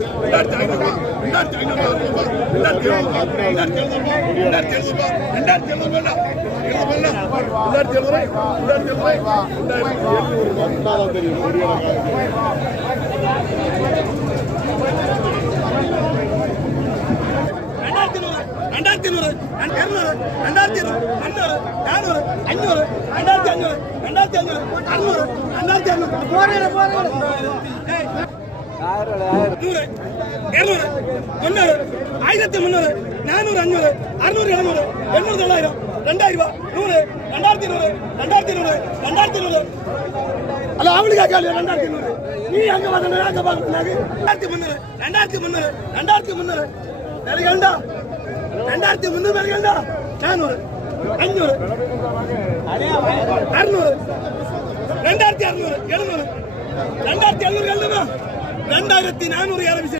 ரெண்டாயிரத்தி ஐநூறு ரெண்டாயிரத்தி ஐநூறு ரெண்டாயிரத்தி எழுநூறு ரெண்டாயிரத்தி எழுநூறு ரெண்டாயிரத்தி எழுநூறு ரெண்டாயிரத்தி எழுநூறு ரெண்டாயிரத்தி எழுநூறு ரெண்டாயிரத்தி எழுநூறு ரெண்டாயிரத்தி எழுநூறு ரெண்டாயிரத்தி இருநூறு நானூறு ரெண்டாயிரத்தி அஞ்சூறு ரெண்டாயிரத்தி அஞ்சூறு அறுநூறு ரெண்டாயிரத்தி அறுநூறு இருநூறு முன்னூறு ஆயிரத்தி முன்னூறு நானூறு அஞ்சூறு அறுநூறு. எழுநூறு எண்ணூறு தொள்ளாயிரம் ரெண்டாயிரம் ரூபாய் நூறு ரெண்டாயிரத்தி நூறு ரெண்டாயிரத்தி நூறு ரெண்டாயிரத்தி நூறு அல்ல அவளுக்கு கேள்வி ரெண்டாயிரத்தி நூறு நீ அங்க வந்து அங்க பாக்குறாங்க ரெண்டாயிரத்தி முன்னூறு ரெண்டாயிரத்தி முன்னூறு ரெண்டாயிரத்தி முன்னூறு வேலைக்கு ரெண்டாயிரத்தி முன்னூறு வேலைக்கு நானூறு அஞ்சூறு அறுநூறு. ரெண்டாயிரத்தி அறுநூறு. எழுநூறு. ரெண்டாயிரத்தி எழுநூறு ரெண்டாயிரத்தி நானூறு ஆரம்பிச்சு